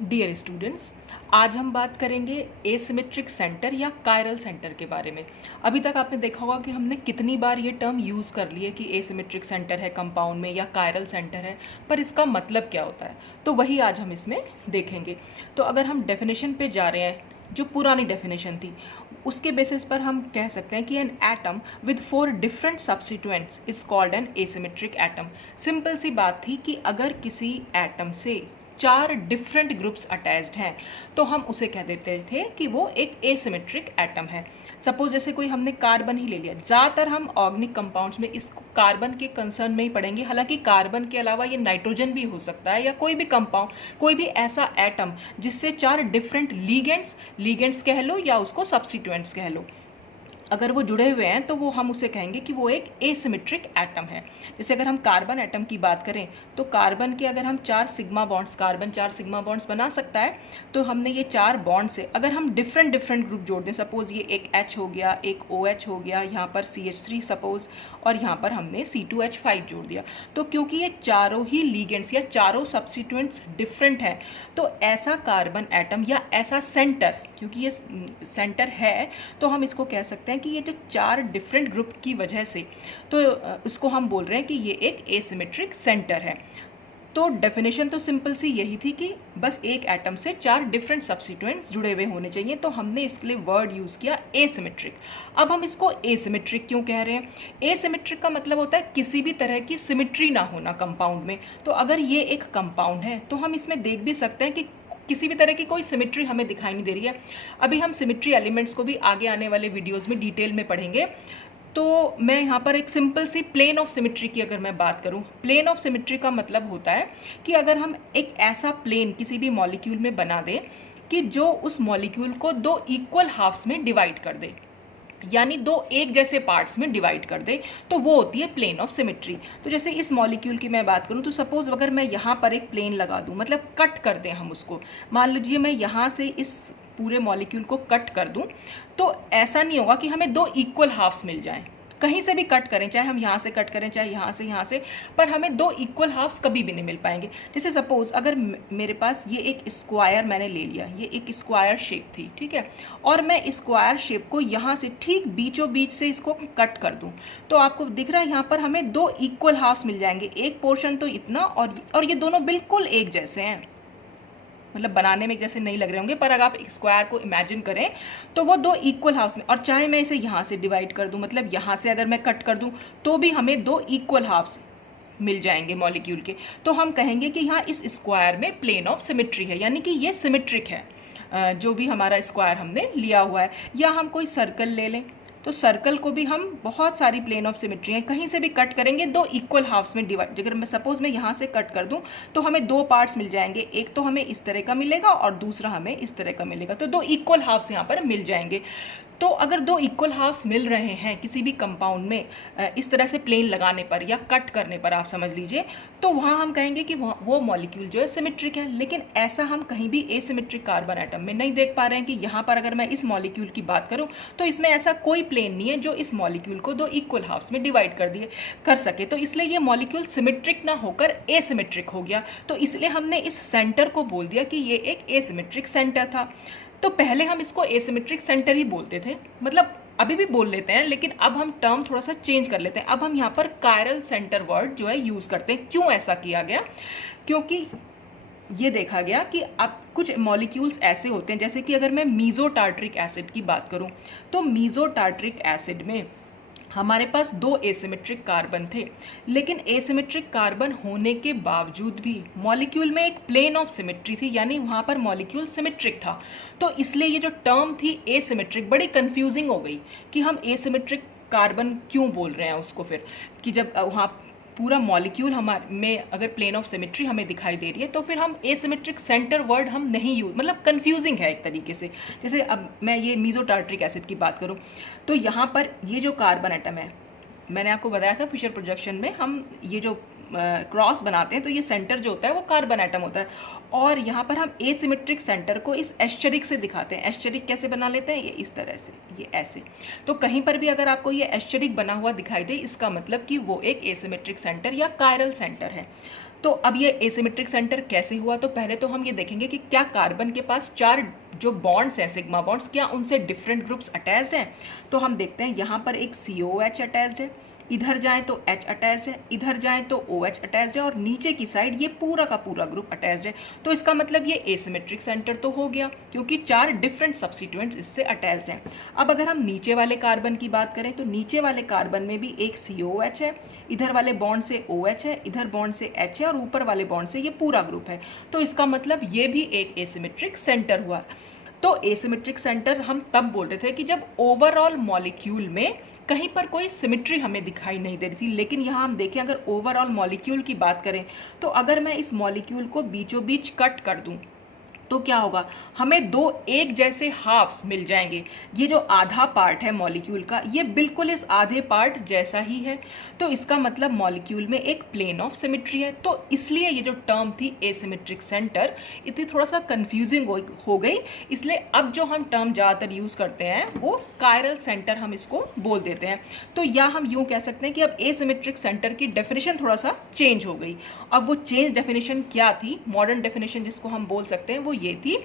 Dear students, आज हम बात करेंगे एसिमेट्रिक सेंटर या कायरल सेंटर के बारे में। अभी तक आपने देखा होगा कि हमने कितनी बार ये टर्म यूज़ कर ली है कि एसिमेट्रिक सेंटर है कंपाउंड में या कायरल सेंटर है, पर इसका मतलब क्या होता है, तो वही आज हम इसमें देखेंगे। तो अगर हम डेफिनेशन पे जा रहे हैं, जो पुरानी डेफिनेशन थी उसके बेसिस पर हम कह सकते हैं कि an atom with 4 different substituents is called an asymmetric atom. Simple सी बात थी कि अगर किसी एटम से 4 डिफरेंट ग्रुप्स अटैच्ड हैं तो हम उसे कह देते थे कि वो एक एसिमेट्रिक एटम है। सपोज जैसे कोई हमने कार्बन ही ले लिया, ज़्यादातर हम ऑर्गेनिक कंपाउंड्स में इस कार्बन के कंसर्न में ही पढ़ेंगे, हालांकि कार्बन के अलावा ये नाइट्रोजन भी हो सकता है या कोई भी कंपाउंड, कोई भी ऐसा एटम जिससे 4 डिफरेंट लीगेंड्स कह लो या उसको सब्स्टिट्यूएंट्स कह लो, अगर वो जुड़े हुए हैं तो वो हम उसे कहेंगे कि वो एक एसिमेट्रिक एटम है। जैसे अगर हम कार्बन एटम की बात करें तो कार्बन के अगर हम 4 sigma bonds, carbon 4 sigma bonds बना सकता है, तो हमने ये 4 बॉन्ड से अगर हम डिफरेंट ग्रुप जोड़ दें, सपोज ये एक H हो गया, एक OH हो गया, यहाँ पर CH3 सपोज, और यहाँ पर हमने C2H5 जोड़ दिया, तो क्योंकि ये चारों ही लीगेंड्स या चारों सब्स्टिट्यूएंट्स डिफरेंट हैं, तो ऐसा कार्बन एटम या ऐसा सेंटर, क्योंकि ये सेंटर है तो हम इसको कह सकते हैं कि ये जो 4 डिफरेंट ग्रुप की वजह से, तो इसको हम बोल रहे हैं कि ये एक एसिमेट्रिक सेंटर है। तो डेफिनेशन तो सिंपल सी यही थी कि बस एक एटम से 4 डिफरेंट सब्स्टिट्यूएंट्स जुड़े हुए होने चाहिए, तो हमने इसके लिए वर्ड यूज़ किया एसिमेट्रिक। अब हम इसको एसिमेट्रिक क्यों कह रहे हैं? एसिमेट्रिक का मतलब होता है किसी भी तरह की सिमेट्री ना होना कंपाउंड में। तो अगर ये एक कंपाउंड है तो हम इसमें देख भी सकते हैं कि किसी भी तरह की कोई सिमेट्री हमें दिखाई नहीं दे रही है। अभी हम सिमेट्री एलिमेंट्स को भी आगे आने वाले वीडियोस में डिटेल में पढ़ेंगे। तो मैं यहाँ पर एक सिंपल सी प्लेन ऑफ सिमेट्री की अगर मैं बात करूँ, प्लेन ऑफ सिमेट्री का मतलब होता है कि अगर हम एक ऐसा प्लेन किसी भी मॉलिक्यूल में बना दें कि जो उस मॉलिक्यूल को 2 इक्वल हाफ्स में डिवाइड कर दे, यानी 2 एक जैसे पार्ट्स में डिवाइड कर दे, तो वो होती है प्लेन ऑफ सिमेट्री। तो जैसे इस मॉलिक्यूल की मैं बात करूं तो सपोज अगर मैं यहाँ पर एक प्लेन लगा दूं, मतलब कट कर दें हम उसको, मान लीजिए मैं यहाँ से इस पूरे मॉलिक्यूल को कट कर दूं, तो ऐसा नहीं होगा कि हमें 2 इक्वल हाफ्स मिल जाएं। कहीं से भी कट करें, चाहे हम यहाँ से कट करें, चाहे यहाँ से, पर हमें 2 इक्वल हाफ्स कभी भी नहीं मिल पाएंगे। जैसे सपोज अगर मेरे पास ये एक स्क्वायर मैंने ले लिया, ये एक स्क्वायर शेप थी, ठीक है, और मैं स्क्वायर शेप को यहाँ से ठीक बीचों बीच से इसको कट कर दूँ, तो आपको दिख रहा है यहाँ पर हमें 2 इक्वल हाफ्स मिल जाएंगे। एक पोर्शन तो इतना और ये दोनों बिल्कुल एक जैसे हैं, मतलब बनाने में जैसे नहीं लग रहे होंगे, पर अगर आप एक स्क्वायर को इमेजिन करें तो वो 2 इक्वल हाफ्स में, और चाहे मैं इसे यहाँ से डिवाइड कर दूं, मतलब यहाँ से अगर मैं कट कर दूं तो भी हमें 2 इक्वल हाफ्स मिल जाएंगे मॉलिक्यूल के। तो हम कहेंगे कि यहाँ इस स्क्वायर में प्लेन ऑफ सिमेट्री है, यानी कि ये सिमेट्रिक है जो भी हमारा स्क्वायर हमने लिया हुआ है। या हम कोई सर्कल ले लें, तो सर्कल को भी हम बहुत सारी प्लेन ऑफ सिमेट्री हैं, कहीं से भी कट करेंगे 2 इक्वल हाफ्स में डिवाइड। अगर मैं सपोज मैं यहाँ से कट कर दूं तो हमें 2 पार्ट्स मिल जाएंगे, एक तो हमें इस तरह का मिलेगा और दूसरा हमें इस तरह का मिलेगा, तो 2 इक्वल हाफ्स यहाँ पर मिल जाएंगे। तो अगर 2 इक्वल हाफ्स मिल रहे हैं किसी भी कंपाउंड में इस तरह से प्लेन लगाने पर या कट करने पर, आप समझ लीजिए, तो वहाँ हम कहेंगे कि वो मॉलिक्यूल जो है सिमेट्रिक है। लेकिन ऐसा हम कहीं भी एसिमेट्रिक कार्बन एटम में नहीं देख पा रहे हैं कि यहाँ पर अगर मैं इस मॉलिक्यूल की बात करूँ तो इसमें ऐसा कोई प्लेन नहीं है जो इस मॉलिक्यूल को 2 इक्वल हाफ्स में डिवाइड कर सके। तो इसलिए ये मॉलिक्यूल सिमेट्रिक ना होकर एसिमेट्रिक हो गया, तो इसलिए हमने इस सेंटर को बोल दिया कि ये एक एसिमेट्रिक सेंटर था। तो पहले हम इसको एसिमेट्रिक सेंटर ही बोलते थे, मतलब अभी भी बोल लेते हैं, लेकिन अब हम टर्म थोड़ा सा चेंज कर लेते हैं। अब हम यहाँ पर कायरल सेंटर वर्ड जो है यूज़ करते हैं। क्यों ऐसा किया गया? क्योंकि ये देखा गया कि अब कुछ मॉलिक्यूल्स ऐसे होते हैं, जैसे कि अगर मैं मीजोटार्ट्रिक एसिड की बात करूं, तो मीजोटार्ट्रिक एसिड में हमारे पास 2 एसिमेट्रिक कार्बन थे, लेकिन एसिमेट्रिक कार्बन होने के बावजूद भी मॉलिक्यूल में एक प्लेन ऑफ सिमेट्री थी, यानी वहाँ पर मॉलिक्यूल सिमेट्रिक था। तो इसलिए ये जो टर्म थी एसिमेट्रिक बड़ी कंफ्यूजिंग हो गई कि हम एसिमेट्रिक कार्बन क्यों बोल रहे हैं उसको फिर, कि जब वहाँ पूरा मॉलिक्यूल हमारे में अगर प्लेन ऑफ सिमेट्री हमें दिखाई दे रही है तो फिर हम एसिमेट्रिक सेंटर वर्ड हम नहीं यूज, मतलब कंफ्यूजिंग है एक तरीके से। जैसे अब मैं ये मीजोटार्ट्रिक एसिड की बात करूं तो यहाँ पर ये जो कार्बन एटम है, मैंने आपको बताया था फिशर प्रोजेक्शन में हम ये जो क्रॉस बनाते हैं तो ये सेंटर जो होता है वो कार्बन एटम होता है, और यहाँ पर हम एसिमेट्रिक सेंटर को इस एस्टेरिक से दिखाते हैं। एस्टेरिक कैसे बना लेते हैं? ये इस तरह से, ये ऐसे। तो कहीं पर भी अगर आपको ये एस्टेरिक बना हुआ दिखाई दे, इसका मतलब कि वो एक एसिमेट्रिक सेंटर या कायरल सेंटर है। तो अब ये एसिमेट्रिक सेंटर कैसे हुआ, तो पहले तो हम ये देखेंगे कि क्या कार्बन के पास 4 जो बॉन्ड्स हैं सिग्मा बॉन्ड्स, क्या उनसे डिफरेंट ग्रुप्स अटैच्ड हैं। तो हम देखते हैं यहाँ पर एक COH अटैच्ड है, इधर जाएं तो H अटैच्ड है, इधर जाएं तो OH अटैच्ड है, और नीचे की साइड ये पूरा का पूरा ग्रुप अटैच्ड है। तो इसका मतलब ये एसिमेट्रिक सेंटर तो हो गया, क्योंकि 4 डिफरेंट सब्स्टिट्यूएंट्स इससे अटैच्ड हैं। अब अगर हम नीचे वाले कार्बन की बात करें तो नीचे वाले कार्बन में भी एक COH है, इधर वाले बॉन्ड से OH है, इधर बॉन्ड से H है, और ऊपर वाले बॉन्ड से ये पूरा ग्रुप है। तो इसका मतलब ये भी एक एसिमेट्रिक सेंटर हुआ। तो एसिमेट्रिक सेंटर हम तब बोलते थे कि जब ओवरऑल मॉलिक्यूल में कहीं पर कोई सिमेट्री हमें दिखाई नहीं दे रही थी। लेकिन यहाँ हम देखें, अगर ओवरऑल मॉलिक्यूल की बात करें तो अगर मैं इस मॉलिक्यूल को बीचों बीच कट कर दूं तो क्या होगा, हमें 2 एक जैसे हाफ्स मिल जाएंगे। ये जो आधा पार्ट है मॉलिक्यूल का, ये बिल्कुल इस आधे पार्ट जैसा ही है। तो इसका मतलब मॉलिक्यूल में एक प्लेन ऑफ सिमेट्री है। तो इसलिए ये जो टर्म थी एसिमेट्रिक सेंटर, इतनी थोड़ा सा कंफ्यूजिंग हो गई। इसलिए अब जो हम टर्म ज़्यादातर यूज़ करते हैं वो कायरल सेंटर हम इसको बोल देते हैं। तो या हम यूँ कह सकते हैं कि अब एसिमेट्रिक सेंटर की डेफिनेशन थोड़ा सा चेंज हो गई। अब वो चेंज डेफिनेशन क्या थी, मॉडर्न डेफिनेशन जिसको हम बोल सकते हैं वो ये थी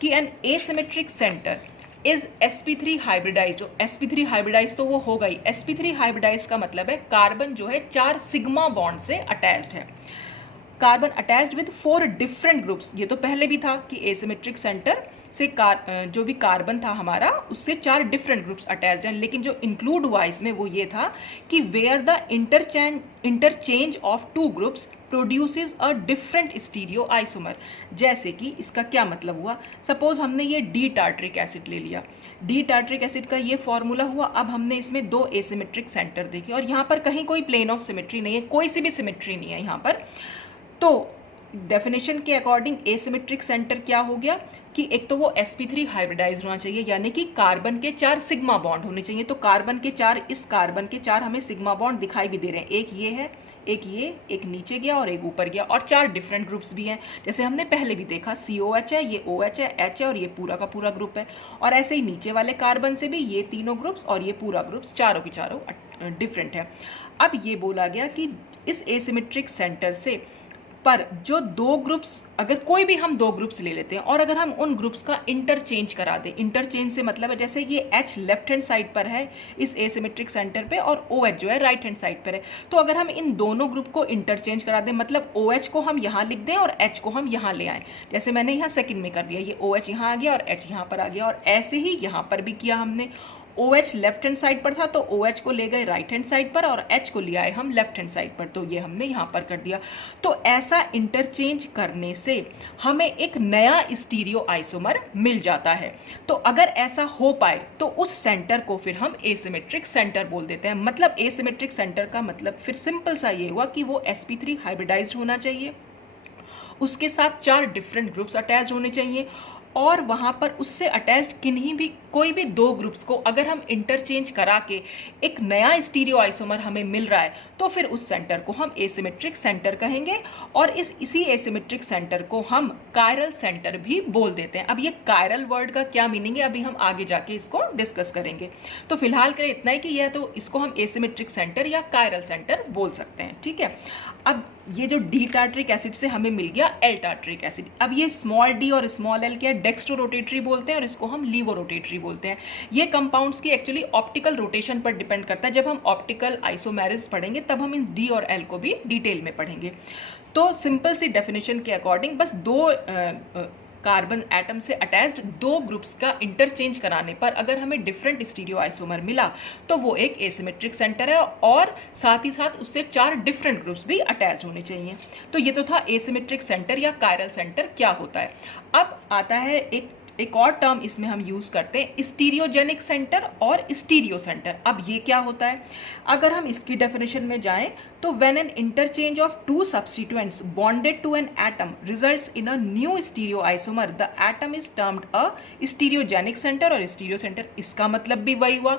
कि an asymmetric centre is sp3 hybridised. sp3 hybridised तो वो हो गई। sp3 हाइब्रिडाइज्ड का मतलब है कार्बन जो है 4 सिग्मा बॉन्ड से अटैच्ड है। Carbon attached with 4 different groups. ये तो पहले भी था कि एसिमेट्रिक सेंटर से जो भी कार्बन था हमारा, उससे 4 डिफरेंट ग्रुप्स अटैच्ड हैं। लेकिन जो इंक्लूड हुआ इसमें वो ये था कि where the interchange of 2 groups produces a different stereoisomer. जैसे कि इसका क्या मतलब हुआ, सपोज हमने ये डी टार्ट्रिक एसिड ले लिया। डी टार्ट्रिक एसिड का ये फॉर्मूला हुआ। अब हमने इसमें 2 एसिमेट्रिक सेंटर देखे, और यहाँ पर कहीं कोई प्लेन ऑफ सिमेट्री नहीं है, कोई सी भी सिमेट्री नहीं है यहाँ पर। तो डेफिनेशन के अकॉर्डिंग एसिमेट्रिक सेंटर क्या हो गया कि एक तो वो sp3 हाइब्रिडाइज्ड होना चाहिए, यानी कि कार्बन के 4 सिग्मा बॉन्ड होने चाहिए। तो कार्बन के 4, इस कार्बन के 4 हमें सिग्मा बॉन्ड दिखाई भी दे रहे हैं। एक ये है, एक ये, एक नीचे गया और एक ऊपर गया, और 4 डिफरेंट ग्रुप्स भी हैं। जैसे हमने पहले भी देखा, COH है, ये OH है, H है, और ये पूरा का पूरा ग्रुप है। और ऐसे ही नीचे वाले कार्बन से भी ये तीनों ग्रुप्स और ये पूरा ग्रुप्स, चारों की चारों डिफरेंट है। अब ये बोला गया कि इस एसिमेट्रिक सेंटर से पर जो 2 ग्रुप्स, अगर कोई भी हम 2 ग्रुप्स ले लेते हैं और अगर हम उन ग्रुप्स का इंटरचेंज करा दें, इंटरचेंज से मतलब है जैसे ये H लेफ्ट हैंड साइड पर है इस एसिमेट्रिक सेंटर पे, और OH जो है राइट हैंड साइड पर है। तो अगर हम इन दोनों ग्रुप को इंटरचेंज करा दें, मतलब OH को हम यहाँ लिख दें और H को हम यहाँ ले आएँ, जैसे मैंने यहाँ सेकंड में कर दिया, ये OH यहाँ आ गया और H यहाँ पर आ गया। और ऐसे ही यहाँ पर भी किया हमने, OH लेफ्ट हैंड साइड पर था तो OH को ले गए राइट हैंड साइड पर और H को ले आए हम लेफ्ट हैंड साइड पर, तो ये हमने यहाँ पर कर दिया। तो ऐसा इंटरचेंज करने से हमें एक नया स्टीरियो आइसोमर मिल जाता है। तो अगर ऐसा हो पाए तो उस सेंटर को फिर हम एसिमेट्रिक सेंटर बोल देते हैं। मतलब एसिमेट्रिक सेंटर का मतलब फिर सिंपल सा ये हुआ कि वो sp3 हाइब्रिडाइज्ड होना चाहिए, उसके साथ 4 डिफरेंट ग्रुप्स अटैच्ड होने चाहिए, और वहाँ पर उससे अटैच्ड किन्हीं भी कोई भी 2 ग्रुप्स को अगर हम इंटरचेंज करा के एक नया स्टीरियो आइसोमर हमें मिल रहा है तो फिर उस सेंटर को हम एसिमेट्रिक सेंटर कहेंगे। और इसी एसिमेट्रिक सेंटर को हम कायरल सेंटर भी बोल देते हैं। अब ये कायरल वर्ड का क्या मीनिंग है अभी हम आगे जाके इसको डिस्कस करेंगे। तो फिलहाल के लिए इतना ही कि यह तो इसको हम एसिमेट्रिक सेंटर या कायरल सेंटर बोल सकते हैं, ठीक है। अब ये जो डी टार्ट्रिक एसिड से हमें मिल गया एल टार्ट्रिक एसिड। अब ये स्मॉल डी और स्मॉल एल क्या, डेक्स्ट्रो रोटेटरी बोलते हैं और इसको हम लीवो रोटेटरी बोलते हैं। ये कंपाउंड्स की एक्चुअली ऑप्टिकल रोटेशन पर डिपेंड करता है। जब हम ऑप्टिकल आइसोमेरिज पढ़ेंगे तब हम इन डी और एल को भी डिटेल में पढ़ेंगे। तो सिंपल सी डेफिनेशन के अकॉर्डिंग बस 2 कार्बन एटम से अटैच्ड 2 ग्रुप्स का इंटरचेंज कराने पर अगर हमें डिफरेंट स्टीरियो आइसोमर मिला तो वो एक एसिमेट्रिक सेंटर है, और साथ ही साथ उससे 4 डिफरेंट ग्रुप्स भी अटैच होने चाहिए। तो ये तो था एसिमेट्रिक सेंटर या कायरल सेंटर क्या होता है। अब आता है एक और टर्म इसमें हम यूज करते हैं, स्टीरियोजेनिक सेंटर और स्टीरियो सेंटर। अब ये क्या होता है, अगर हम इसकी डेफिनेशन में जाएं तो when an interchange of 2 substituents bonded to an atom results in a new stereoisomer the atom is termed a stereogenic centre और स्टीरियो सेंटर। इसका मतलब भी वही हुआ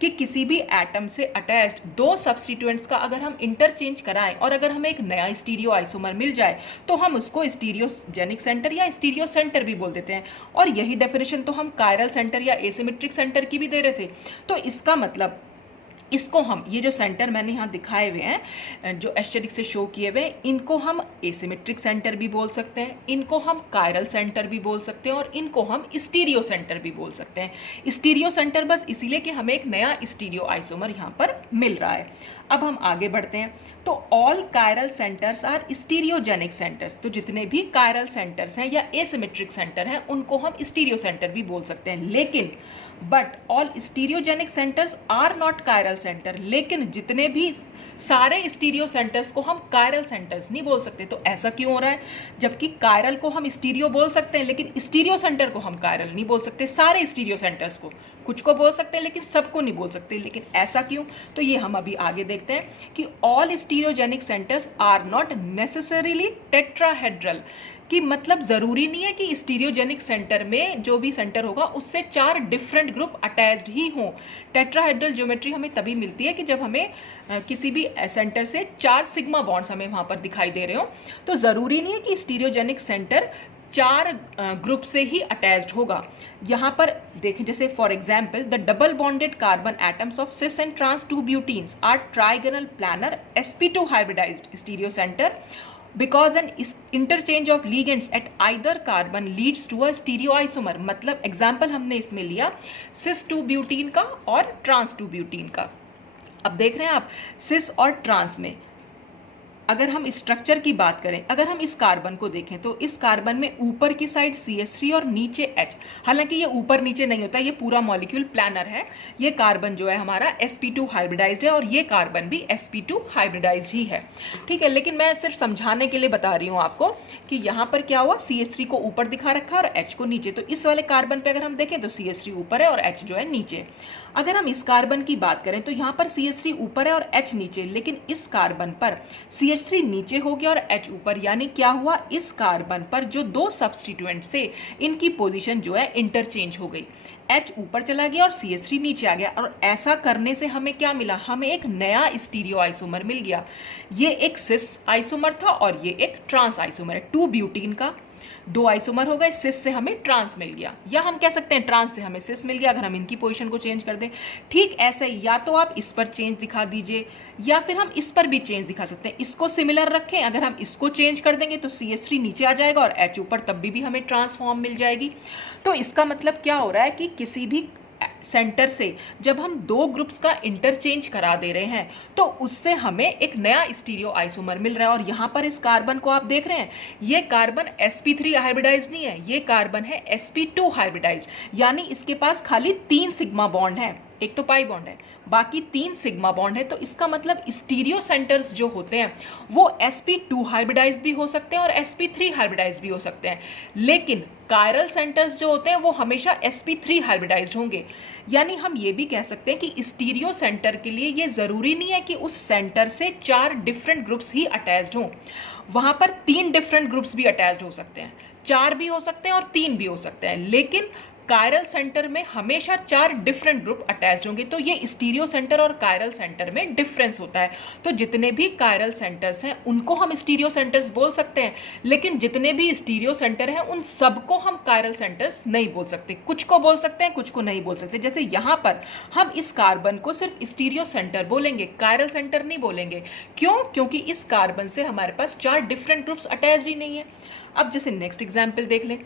कि किसी भी एटम से अटैच्ड 2 सब्स्टिट्यूएंट्स का अगर हम इंटरचेंज कराएं और अगर हमें एक नया स्टीरियो आइसोमर मिल जाए तो हम उसको स्टीरियोजेनिक सेंटर या स्टीरियो सेंटर भी बोल देते हैं। और यही डेफिनेशन तो हम कायरल सेंटर या एसिमेट्रिक सेंटर की भी दे रहे थे। तो इसका मतलब इसको हम, ये जो सेंटर मैंने यहाँ दिखाए हुए हैं जो एस्टेरिक से शो किए हुए हैं, इनको हम एसिमेट्रिक सेंटर भी बोल सकते हैं, इनको हम कायरल सेंटर भी बोल सकते हैं और इनको हम स्टीरियो सेंटर भी बोल सकते हैं। स्टीरियो सेंटर बस इसीलिए कि हमें एक नया स्टीरियो आइसोमर यहाँ पर मिल रहा है। अब हम आगे बढ़ते हैं। तो all chiral centres are stereogenic centres, तो जितने भी कायरल सेंटर्स हैं या एसिमेट्रिक सेंटर हैं उनको हम स्टीरियो सेंटर भी बोल सकते हैं। लेकिन but all stereogenic centres are not chiral centre, लेकिन जितने भी सारे स्टीरियो सेंटर्स को हम कायरल सेंटर्स नहीं बोल सकते। तो ऐसा क्यों हो रहा है? जबकि कायरल को हम स्टीरियो बोल सकते हैं लेकिन स्टीरियो सेंटर को हम कायरल नहीं बोल सकते। सारे स्टीरियो सेंटर्स को, कुछ को बोल सकते हैं लेकिन सबको नहीं बोल सकते। लेकिन ऐसा क्यों? तो ये हम अभी आगे देखते हैं कि all stereogenic centres are not necessarily tetrahedral, कि मतलब ज़रूरी नहीं है कि स्टीरियोजेनिक सेंटर में जो भी सेंटर होगा उससे 4 डिफरेंट ग्रुप अटैच्ड ही हों। टेट्राहेड्रल ज्योमेट्री हमें तभी मिलती है कि जब हमें किसी भी सेंटर से 4 सिग्मा बॉन्ड्स हमें वहाँ पर दिखाई दे रहे हो। तो ज़रूरी नहीं है कि स्टीरियोजेनिक सेंटर 4 ग्रुप से ही अटैच्ड होगा। यहाँ पर देखें, जैसे for example the double bonded carbon atoms of cis and trans 2 butenes are trigonal planar sp2 hybridized stereo center because an interchange of ligands at either carbon leads to a stereoisomer। मतलब example हमने इसमें लिया सिस 2 butene का और trans 2 butene का। अब देख रहे हैं आप, सिस और ट्रांस में अगर हम स्ट्रक्चर की बात करें, अगर हम इस कार्बन को देखें तो इस कार्बन में ऊपर की साइड CH3 और नीचे H, हालांकि ये ऊपर नीचे नहीं होता, ये पूरा मॉलिक्यूल प्लानर है। ये कार्बन जो है हमारा sp2 हाइब्रिडाइज्ड है और ये कार्बन भी sp2 हाइब्रिडाइज्ड ही है, ठीक है। लेकिन मैं सिर्फ समझाने के लिए बता रही हूँ आपको कि यहाँ पर क्या हुआ, CH3 को ऊपर दिखा रखा और H को नीचे। तो इस वाले कार्बन पे अगर हम देखें तो CH3 ऊपर है और H जो है नीचे। अगर हम इस कार्बन की बात करें तो यहाँ पर CH3 ऊपर है और H नीचे, लेकिन इस कार्बन पर CH3 नीचे हो गया और H ऊपर। यानी क्या हुआ, इस कार्बन पर जो 2 सब्स्टिट्यूएंट थे इनकी पोजीशन जो है इंटरचेंज हो गई। H ऊपर चला गया और CH3 नीचे आ गया, और ऐसा करने से हमें क्या मिला, हमें एक नया स्टीरियो आइसोमर मिल गया। ये एक सिस आइसोमर था और ये एक ट्रांस आइसोमर है। 2 ब्यूटीन का 2 आइसोमर हो गए, सिस से हमें ट्रांस मिल गया, या हम कह सकते हैं ट्रांस से हमें सिस मिल गया अगर हम इनकी पोजीशन को चेंज कर दें। ठीक ऐसे ही या तो आप इस पर चेंज दिखा दीजिए या फिर हम इस पर भी चेंज दिखा सकते हैं। इसको सिमिलर रखें, अगर हम इसको चेंज कर देंगे तो CH3 नीचे आ जाएगा और H ऊपर, तब भी हमें ट्रांसफॉर्म मिल जाएगी। तो इसका मतलब क्या हो रहा है कि किसी भी सेंटर से जब हम 2 ग्रुप्स का इंटरचेंज करा दे रहे हैं तो उससे हमें एक नया स्टीरियो आइसोमर मिल रहा है। और यहाँ पर इस कार्बन को आप देख रहे हैं, ये कार्बन sp3 हाइब्रिडाइज्ड नहीं है, ये कार्बन है sp2 हाइब्रिडाइज्ड। यानी इसके पास खाली 3 सिग्मा बॉन्ड है, एक तो पाई बॉन्ड है, बाकी 3 सिग्मा बॉन्ड है। तो इसका मतलब स्टीरियो सेंटर्स जो होते हैं वो sp2 हाइब्रिडाइज्ड भी हो सकते हैं और sp3 हाइब्रिडाइज्ड भी हो सकते हैं, लेकिन कायरल सेंटर्स जो होते हैं वो हमेशा sp3 हाइब्रिडाइज्ड होंगे। यानी हम ये भी कह सकते हैं कि स्टीरियो सेंटर के लिए ये जरूरी नहीं है कि उस सेंटर से 4 डिफरेंट ग्रुप्स ही अटैच्ड हों, वहां पर 3 डिफरेंट ग्रुप्स भी अटैच्ड हो सकते हैं, 4 भी हो सकते हैं और 3 भी हो सकते हैं, लेकिन कायरल सेंटर में हमेशा 4 डिफरेंट ग्रुप अटैच्ड होंगे। तो ये स्टीरियो सेंटर और कायरल सेंटर में डिफरेंस होता है। तो जितने भी कायरल सेंटर्स हैं उनको हम स्टीरियो सेंटर्स बोल सकते हैं, लेकिन जितने भी स्टीरियो सेंटर हैं उन सबको हम कायरल सेंटर्स नहीं बोल सकते। कुछ को बोल सकते हैं, कुछ को नहीं बोल सकते। जैसे यहाँ पर हम इस कार्बन को सिर्फ स्टीरियो सेंटर बोलेंगे, कायरल सेंटर नहीं बोलेंगे। क्यों? क्योंकि इस कार्बन से हमारे पास 4 डिफरेंट ग्रुप्स अटैच्ड ही नहीं है। अब जैसे नेक्स्ट एग्जाम्पल देख लें।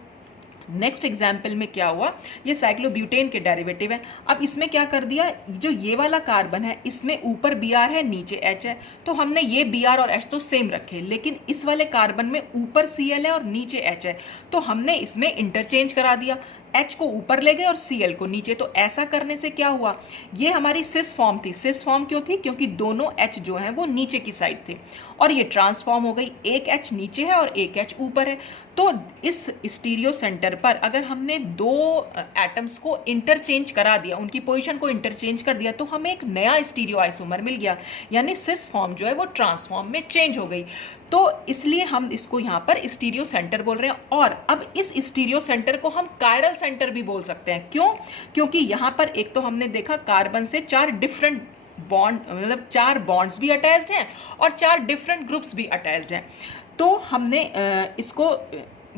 नेक्स्ट एग्जाम्पल में क्या हुआ, ये साइक्लोब्यूटेन के डेरिवेटिव है। अब इसमें क्या कर दिया, जो ये वाला कार्बन है इसमें ऊपर Br है नीचे H है, तो हमने ये Br और H तो सेम रखे, लेकिन इस वाले कार्बन में ऊपर Cl है और नीचे H है, तो हमने इसमें इंटरचेंज करा दिया, H को ऊपर ले गए और Cl को नीचे। तो ऐसा करने से क्या हुआ, ये हमारी सिस फॉर्म थी। सिस फॉर्म क्यों थी? क्योंकि दोनों H जो हैं वो नीचे की साइड थे, और ये ट्रांसफॉर्म हो गई, एक H नीचे है और एक H ऊपर है। तो इस स्टीरियो सेंटर पर अगर हमने 2 एटम्स को इंटरचेंज करा दिया, उनकी पोजीशन को इंटरचेंज कर दिया, तो हमें एक नया स्टीरियो आइसोमर मिल गया, यानी सिस फॉर्म जो है वो ट्रांसफॉर्म में चेंज हो गई। तो इसलिए हम इसको यहाँ पर स्टीरियो सेंटर बोल रहे हैं। और अब इस स्टीरियो सेंटर को हम कायरल सेंटर भी बोल सकते हैं। क्यों? क्योंकि यहाँ पर एक तो हमने देखा कार्बन से 4 डिफरेंट बॉन्ड, मतलब 4 बॉन्ड्स भी अटैच्ड हैं और 4 डिफरेंट ग्रुप्स भी अटैच्ड हैं। तो हमने इसको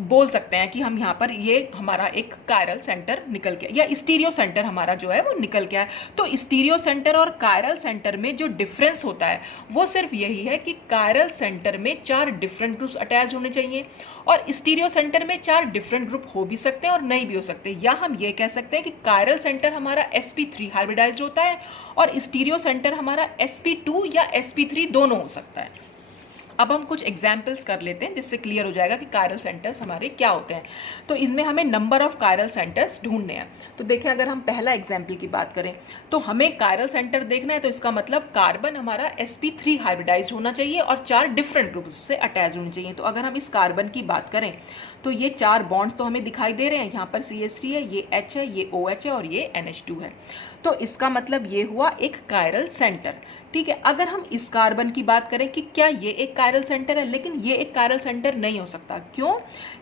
बोल सकते हैं कि हम यहाँ पर ये हमारा एक कायरल सेंटर निकल के या स्टीरियो सेंटर हमारा जो है वो निकल के आए। तो स्टीरियो सेंटर और कायरल सेंटर में जो डिफरेंस होता है वो सिर्फ यही है कि कायरल सेंटर में 4 डिफरेंट ग्रुप्स अटैच होने चाहिए और स्टीरियो सेंटर में 4 डिफरेंट ग्रुप हो भी सकते हैं और नहीं भी हो सकते। या हम ये कह सकते हैं कि कायरल सेंटर हमारा sp3 हाइब्रिडाइज्ड होता है और स्टीरियो सेंटर हमारा sp2 या sp3 दोनों हो सकता है। अब हम कुछ एग्जाम्पल्स कर लेते हैं जिससे क्लियर हो जाएगा कि कायरल सेंटर्स हमारे क्या होते हैं। तो इनमें हमें नंबर ऑफ कायरल सेंटर्स ढूंढने हैं। तो देखिए, अगर हम पहला एग्जाम्पल की बात करें तो हमें कायरल सेंटर देखना है, तो इसका मतलब कार्बन हमारा sp3 हाइब्रिडाइज्ड होना चाहिए और 4 डिफरेंट ग्रुप्स से अटैच होने चाहिए। तो अगर हम इस कार्बन की बात करें तो ये 4 बॉन्ड्स तो हमें दिखाई दे रहे हैं, यहाँ पर CH3 है, ये H है, ये OH है और ये NH2 है। तो इसका मतलब ये हुआ एक कायरल सेंटर। ठीक है, अगर हम इस कार्बन की बात करें कि क्या ये एक कायरल सेंटर है, लेकिन ये एक कायरल सेंटर नहीं हो सकता। क्यों?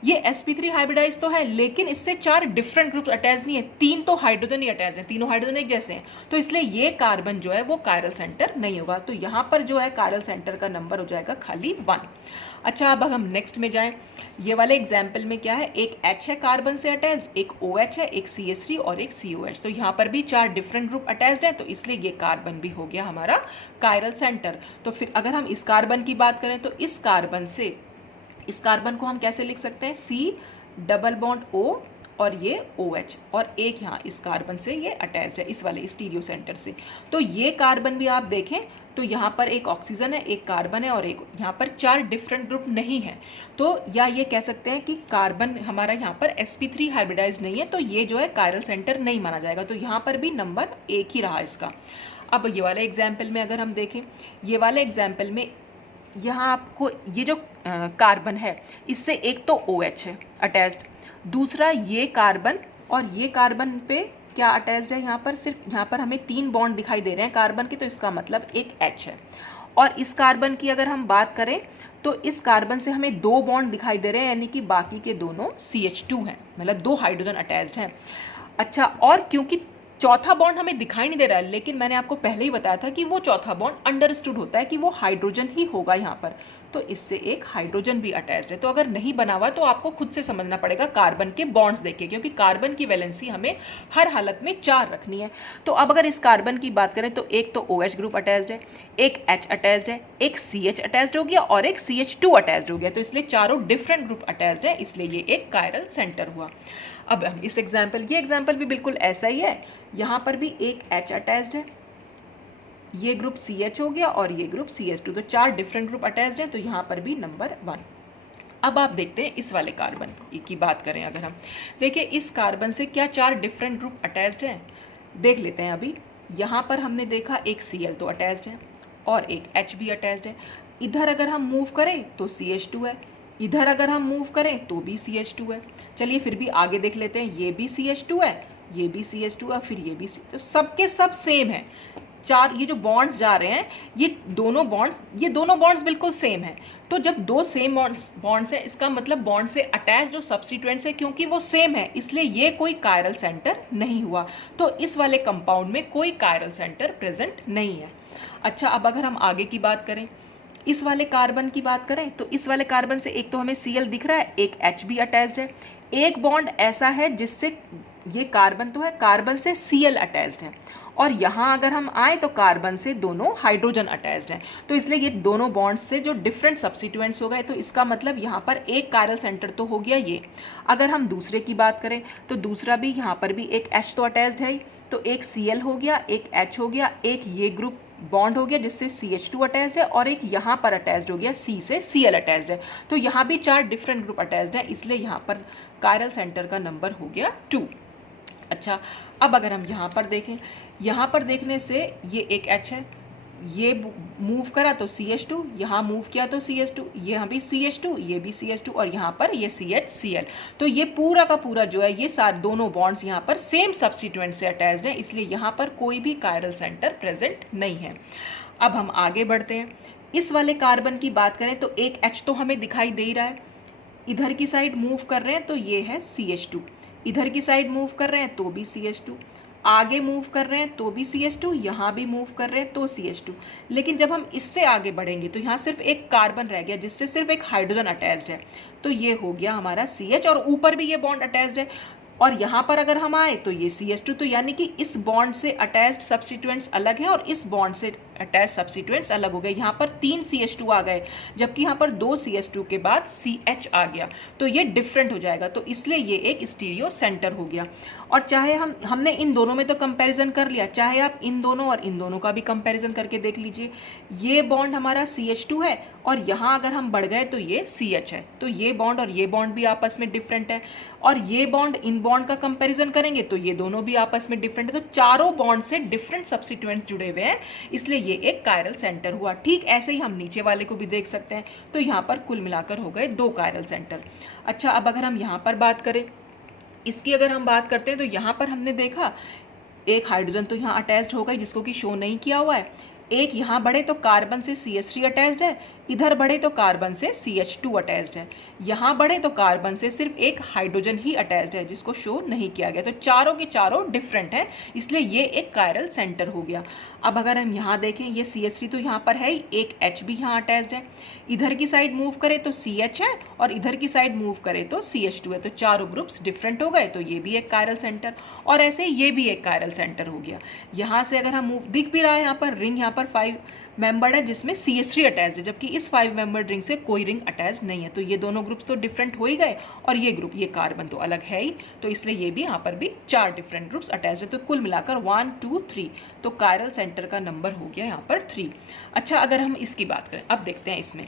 ये sp3 हाइब्रिडाइज तो है लेकिन इससे 4 डिफरेंट ग्रुप अटैच नहीं है, 3 तो हाइड्रोजन ही अटैच है, तीनों हाइड्रोजन एक जैसे हैं, तो इसलिए ये कार्बन जो है वो कायरल सेंटर नहीं होगा। तो यहाँ पर जो है कायरल सेंटर का नंबर हो जाएगा खाली 1। अच्छा, अब हम नेक्स्ट में जाएं। ये वाले एग्जाम्पल में क्या है, एक H है कार्बन से अटैच्ड, एक OH है, एक CH3 और एक COH। तो यहाँ पर भी 4 डिफरेंट ग्रुप अटैच्ड हैं, तो इसलिए ये कार्बन भी हो गया हमारा कायरल सेंटर। तो फिर अगर हम इस कार्बन की बात करें तो इस कार्बन को हम कैसे लिख सकते हैं, C डबल बॉन्ड O और ये OH और एक यहाँ इस कार्बन से ये अटैच्ड है, इस वाले स्टीरियो सेंटर से। तो ये कार्बन भी आप देखें तो यहाँ पर एक ऑक्सीजन है, एक कार्बन है और एक यहाँ पर 4 डिफरेंट ग्रुप नहीं है। तो या ये कह सकते हैं कि कार्बन हमारा यहाँ पर sp3 हाइब्रिडाइज नहीं है, तो ये जो है कायरल सेंटर नहीं माना जाएगा। तो यहाँ पर भी नंबर 1 ही रहा इसका। अब ये वाले एग्जाम्पल में अगर हम देखें, ये वाले एग्जाम्पल में यहाँ आपको ये जो कार्बन है इससे एक तो OH है अटैच्ड, दूसरा ये कार्बन और ये कार्बन पे क्या अटैच्ड है, यहाँ पर सिर्फ यहाँ पर हमें 3 बॉन्ड दिखाई दे रहे हैं कार्बन के, तो इसका मतलब एक H है। और इस कार्बन की अगर हम बात करें तो इस कार्बन से हमें 2 बॉन्ड दिखाई दे रहे हैं, यानी कि बाकी के दोनों CH2 हैं, मतलब 2 हाइड्रोजन अटैच्ड हैं। अच्छा, और क्योंकि चौथा बॉन्ड हमें दिखाई नहीं दे रहा है, लेकिन मैंने आपको पहले ही बताया था कि वो चौथा बॉन्ड अंडरस्टूड होता है कि वो हाइड्रोजन ही होगा यहाँ पर, तो इससे एक हाइड्रोजन भी अटैच्ड है। तो अगर नहीं बना हुआ तो आपको खुद से समझना पड़ेगा कार्बन के बॉन्ड्स देखिए, क्योंकि कार्बन की वैलेंसी हमें हर हालत में 4 रखनी है। तो अब अगर इस कार्बन की बात करें तो एक तो OH ग्रुप अटैच्ड है, एक H अटैच्ड है, एक CH अटैच्ड हो गया और एक CH2 अटैच्ड हो गया, तो इसलिए चारों डिफरेंट ग्रुप अटैच्ड है, इसलिए ये एक कायरल सेंटर हुआ। अब हम इस ये एग्जाम्पल भी बिल्कुल ऐसा ही है, यहाँ पर भी एक H अटैच्ड है, ये ग्रुप CH हो गया और ये ग्रुप CH2, तो 4 डिफरेंट ग्रुप अटैच्ड हैं, तो यहाँ पर भी नंबर 1। अब आप देखते हैं इस वाले कार्बन की बात करें, अगर हम देखिए इस कार्बन से क्या 4 डिफरेंट ग्रुप अटैच्ड हैं, देख लेते हैं। अभी यहाँ पर हमने देखा एक Cl तो अटैच्ड है और एक H भी अटैच्ड है। इधर अगर हम मूव करें तो CH2 है, इधर अगर हम मूव करें तो भी CH2 है। चलिए फिर भी आगे देख लेते हैं, ये भी CH2 है, ये भी CH2 है, फिर ये भी तो सबके सब सेम है। 4 ये जो बॉन्ड्स जा रहे हैं ये दोनों बॉन्ड्स बिल्कुल सेम है। तो जब 2 सेम बॉन्ड्स हैं, इसका मतलब बॉन्ड से अटैच जो सब्स्टिट्यूएंट्स है क्योंकि वो सेम है, इसलिए ये कोई कायरल सेंटर नहीं हुआ। तो इस वाले कंपाउंड में कोई कायरल सेंटर प्रेजेंट नहीं है। अच्छा, अब अगर हम आगे की बात करें, इस वाले कार्बन की बात करें तो इस वाले कार्बन से एक तो हमें Cl दिख रहा है, एक H भी अटैच्ड है, एक बॉन्ड ऐसा है जिससे ये कार्बन तो है, कार्बन से Cl अटैच्ड है, और यहाँ अगर हम आए तो कार्बन से दोनों हाइड्रोजन अटैच्ड हैं, तो इसलिए ये दोनों बॉन्ड्स से जो डिफरेंट सब्स्टिट्यूएंट्स हो गए, तो इसका मतलब यहाँ पर एक कायरल सेंटर तो हो गया ये। अगर हम दूसरे की बात करें तो दूसरा भी यहाँ पर भी एक H तो अटैच्ड है, तो एक Cl हो गया, एक H हो गया, एक ये ग्रुप बॉन्ड हो गया जिससे CH2 अटैच्ड है और एक यहाँ पर अटैच्ड हो गया C से Cl अटैच्ड है, तो यहाँ भी 4 डिफरेंट ग्रुप अटैच्ड है, इसलिए यहाँ पर कायरल सेंटर का नंबर हो गया 2। अच्छा, अब अगर हम यहाँ पर देखें, यहाँ पर देखने से ये एक H है, ये मूव करा तो CH2, यहाँ मूव किया तो CH2, यहाँ भी CH2, ये भी CH2 और यहाँ पर ये CHCl, तो ये पूरा का पूरा जो है ये सारे दोनों बॉन्ड्स यहाँ पर सेम सब्स्टिट्यूएंट से अटैच्ड हैं, इसलिए यहाँ पर कोई भी कायरल सेंटर प्रेजेंट नहीं है। अब हम आगे बढ़ते हैं, इस वाले कार्बन की बात करें तो एक H तो हमें दिखाई दे ही रहा है, इधर की साइड मूव कर रहे हैं तो ये है CH2, इधर की साइड मूव कर रहे हैं तो भी CH2, आगे मूव कर रहे हैं तो भी CH2, यहाँ भी मूव कर रहे हैं तो CH2। लेकिन जब हम इससे आगे बढ़ेंगे तो यहाँ सिर्फ एक कार्बन रह गया जिससे सिर्फ एक हाइड्रोजन अटैच्ड है, तो ये हो गया हमारा CH, और ऊपर भी ये बॉन्ड अटैच्ड है। और यहाँ पर अगर हम आए तो ये CH2, तो यानी कि इस बॉन्ड से अटैच्ड सब्स्टिट्यूएंट्स अलग है और इस बॉन्ड से अटैच सब्स्टिट्यूएंट्स अलग हो गए। यहाँ पर 3 CH2 आ गए, जबकि यहाँ पर 2 CH2 के बाद CH आ गया, तो ये डिफरेंट हो जाएगा, तो इसलिए ये एक स्टीरियो सेंटर हो गया। और चाहे हमने इन दोनों में तो कंपैरिजन कर लिया, चाहे आप इन दोनों और इन दोनों का भी कंपैरिजन करके देख लीजिए। ये बॉन्ड हमारा CH2 है और यहाँ अगर हम बढ़ गए तो ये CH है, तो ये बॉन्ड और ये बॉन्ड भी आपस में डिफरेंट है। और ये बॉन्ड इन बॉन्ड का कंपैरिजन करेंगे तो ये दोनों भी आपस में डिफरेंट है, तो चारों बॉन्ड से डिफरेंट सब्स्टिट्यूएंट्स जुड़े हुए हैं, इसलिए ये एक कायरल सेंटर हुआ। ठीक ऐसे ही हम नीचे वाले को भी देख सकते हैं, तो यहाँ पर कुल मिलाकर हो गए 2 कायरल सेंटर। अच्छा, अब अगर हम यहाँ पर बात करें, इसकी अगर हम बात करते हैं तो यहाँ पर हमने देखा एक हाइड्रोजन तो यहाँ अटैच्ड हो गई जिसको कि शो नहीं किया हुआ है, एक यहाँ बढ़े तो कार्बन से CH3 अटैच्ड है, इधर बढ़े तो कार्बन से CH2 अटैच्ड है, यहाँ बढ़े तो कार्बन से सिर्फ एक हाइड्रोजन ही अटैच्ड है जिसको शो नहीं किया गया, तो चारों के चारों डिफरेंट हैं, इसलिए ये एक कायरल सेंटर हो गया। अब अगर हम यहाँ देखें, ये CH3 तो यहाँ पर है ही, एक H भी यहाँ अटैच्ड है, इधर की साइड मूव करे तो CH है और इधर की साइड मूव करे तो CH2 है, तो चारों ग्रुप्स डिफरेंट हो गए, तो ये भी एक कायरल सेंटर, और ऐसे ये भी एक कायरल सेंटर हो गया। यहाँ से अगर हम मूव, दिख भी रहा है यहाँ पर रिंग, यहाँ पर 5 मेंबर्ड है जिसमें CH3 अटैच्ड है, जबकि इस 5 मेंबर्ड रिंग से कोई रिंग अटैच नहीं है, तो ये दोनों ग्रुप्स तो डिफरेंट हो ही गए, और ये ग्रुप, ये कार्बन तो अलग है ही, तो इसलिए ये भी यहाँ पर भी 4 डिफरेंट ग्रुप्स अटैच्ड है, तो कुल मिलाकर 1 2 3, तो कायरल सेंटर का नंबर हो गया यहाँ पर 3। अच्छा, अगर हम इसकी बात करें, अब देखते हैं इसमें,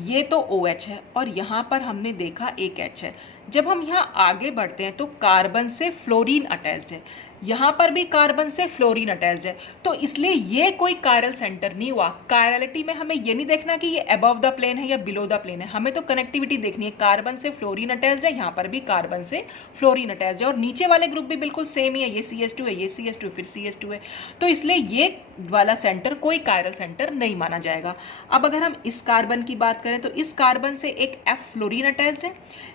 ये तो OH है और यहाँ पर हमने देखा एक H है। जब हम यहाँ आगे बढ़ते हैं तो कार्बन से फ्लोरीन अटैच्ड है, यहाँ पर भी कार्बन से फ्लोरीन अटैच्ड है, तो इसलिए ये कोई कायरल सेंटर नहीं हुआ। कायरलिटी में हमें ये नहीं देखना कि ये अबव द प्लेन है या बिलो द प्लेन है, हमें तो कनेक्टिविटी देखनी है। कार्बन से फ्लोरीन अटैच्ड है, यहाँ पर भी कार्बन से फ्लोरीन अटैच्ड है, और नीचे वाले ग्रुप भी बिल्कुल सेम ही है, ये CH2 है, ये CH2 फिर CH2 है, तो इसलिए ये वाला सेंटर कोई कायरल सेंटर नहीं माना जाएगा। अब अगर हम इस कार्बन की बात करें तो इस कार्बन से एक F फ्लोरीन अटैच्ड है,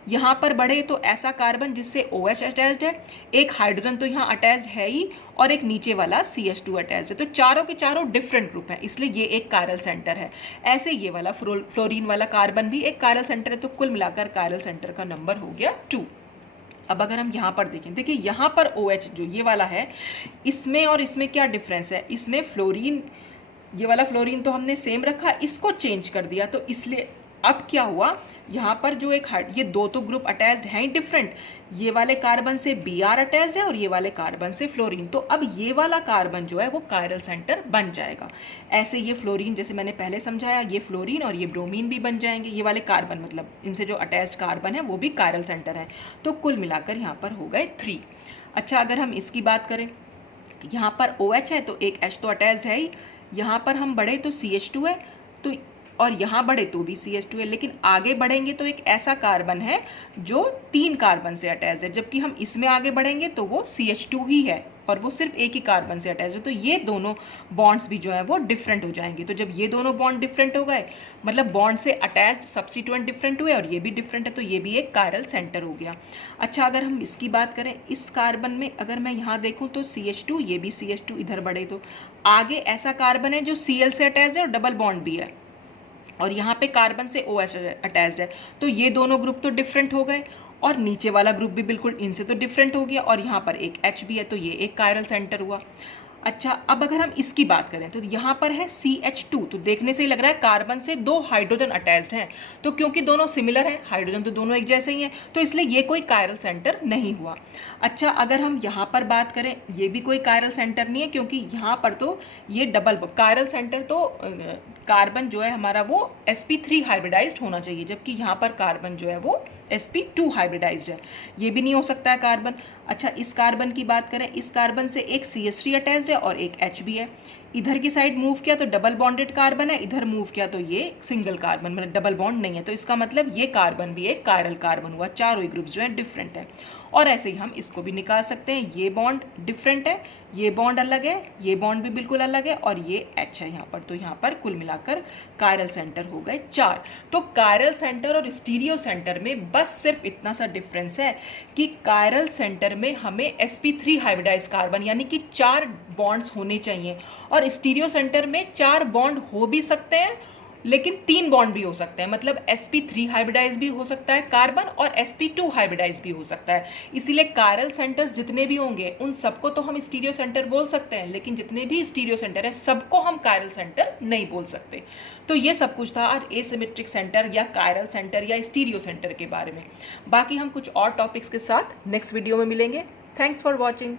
यहाँ पर बढ़े तो ऐसा कार्बन जिससे OH अटैच्ड है, एक हाइड्रोजन तो यहाँ अटैच्ड है ही, और एक नीचे वाला CH2 अटैच्ड है, तो चारों के चारों डिफरेंट ग्रुप हैं, इसलिए ये एक कायरल सेंटर है। ऐसे ये वाला फ्लोरीन वाला कार्बन भी एक कायरल सेंटर है, तो कुल मिलाकर कायरल सेंटर का नंबर हो गया 2। अब अगर हम यहाँ पर देखें, देखिए यहाँ पर OH जो ये वाला है, इसमें और इसमें क्या डिफरेंस है, इसमें फ्लोरीन, ये वाला फ्लोरीन तो हमने सेम रखा, इसको चेंज कर दिया, तो इसलिए अब क्या हुआ, यहाँ पर जो एक ये दो तो ग्रुप अटैच्ड हैं ही डिफरेंट, ये वाले कार्बन से Br अटैच्ड है और ये वाले कार्बन से फ्लोरीन, तो अब ये वाला कार्बन जो है वो कायरल सेंटर बन जाएगा। ऐसे ये फ्लोरीन, जैसे मैंने पहले समझाया, ये फ्लोरीन और ये ब्रोमीन भी बन जाएंगे, ये वाले कार्बन मतलब इनसे जो अटैच्ड कार्बन है वो भी कायरल सेंटर है, तो कुल मिलाकर यहाँ पर हो गए 3। अच्छा, अगर हम इसकी बात करें, यहाँ पर OH है तो एक H तो अटैच्ड है ही, यहाँ पर हम बढ़े तो CH2 है, तो और यहाँ बढ़े तो भी CH2 है, लेकिन आगे बढ़ेंगे तो एक ऐसा कार्बन है जो 3 कार्बन से अटैच्ड है, जबकि हम इसमें आगे बढ़ेंगे तो वो CH2 ही है और वो सिर्फ एक ही कार्बन से अटैच है, तो ये दोनों बॉन्ड्स भी जो है वो डिफरेंट हो जाएंगे। तो जब ये दोनों बॉन्ड डिफरेंट हो गए, मतलब बॉन्ड से अटैच्ड सब्स्टिट्यूएंट डिफरेंट हुए और ये भी डिफरेंट है, तो ये भी एक कायरल सेंटर हो गया। अच्छा, अगर हम इसकी बात करें, इस कार्बन में अगर मैं यहाँ देखूँ तो CH2, ये भी CH2, इधर बढ़े तो आगे ऐसा कार्बन है जो Cl से अटैच्ड है और डबल बॉन्ड भी है, और यहाँ पे कार्बन से OH अटैच्ड है, तो ये दोनों ग्रुप तो डिफरेंट हो गए, और नीचे वाला ग्रुप भी बिल्कुल इनसे तो डिफरेंट हो गया, और यहाँ पर एक H भी है, तो ये एक कायरल सेंटर हुआ। अच्छा, अब अगर हम इसकी बात करें तो यहाँ पर है CH2, तो देखने से ही लग रहा है कार्बन से 2 हाइड्रोजन अटैच्ड हैं, तो क्योंकि दोनों सिमिलर हैं, हाइड्रोजन तो दोनों एक जैसे ही हैं, तो इसलिए ये कोई कायरल सेंटर नहीं हुआ। अच्छा, अगर हम यहाँ पर बात करें, ये भी कोई कायरल सेंटर नहीं है, क्योंकि यहाँ पर तो ये डबल कायरल सेंटर, तो कार्बन जो है हमारा वो sp3 हाइब्रिडाइज्ड होना चाहिए, जबकि यहाँ पर कार्बन जो है वो sp2 हाइब्रिडाइज्ड है, ये भी नहीं हो सकता है कार्बन। अच्छा, इस कार्बन की बात करें, इस कार्बन से एक CH3 अटैच्ड है और एक H भी है, इधर की साइड मूव किया तो डबल बॉन्डेड कार्बन है, इधर मूव किया तो ये सिंगल कार्बन, मतलब डबल बॉन्ड नहीं है, तो इसका मतलब ये कार्बन भी एक कायरल कार्बन हुआ, चारों ही ग्रुप्स जो है डिफरेंट है। और ऐसे ही हम इसको भी निकाल सकते हैं, ये बॉन्ड डिफरेंट है, ये बॉन्ड अलग है, ये बॉन्ड भी बिल्कुल अलग है, और ये H है यहाँ पर, तो यहाँ पर कुल मिलाकर कायरल सेंटर हो गए 4। तो कायरल सेंटर और स्टीरियो सेंटर में बस सिर्फ इतना सा डिफरेंस है कि कायरल सेंटर में हमें sp3 हाइब्रिडाइज कार्बन यानी कि 4 बॉन्ड्स होने चाहिए, और स्टीरियो सेंटर में 4 बॉन्ड हो भी सकते हैं लेकिन 3 बॉन्ड भी हो सकते हैं, मतलब sp3 हाइब्रिडाइज भी हो सकता है कार्बन और sp2 हाइब्रिडाइज भी हो सकता है। इसीलिए कायरल सेंटर्स जितने भी होंगे उन सबको तो हम स्टीरियो सेंटर बोल सकते हैं, लेकिन जितने भी स्टीरियो सेंटर है सबको हम कायरल सेंटर नहीं बोल सकते। तो ये सब कुछ था आज एसिमेट्रिक सेंटर या कायरल सेंटर या स्टीरियो सेंटर के बारे में। बाकी हम कुछ और टॉपिक्स के साथ नेक्स्ट वीडियो में मिलेंगे। Thanks for watching.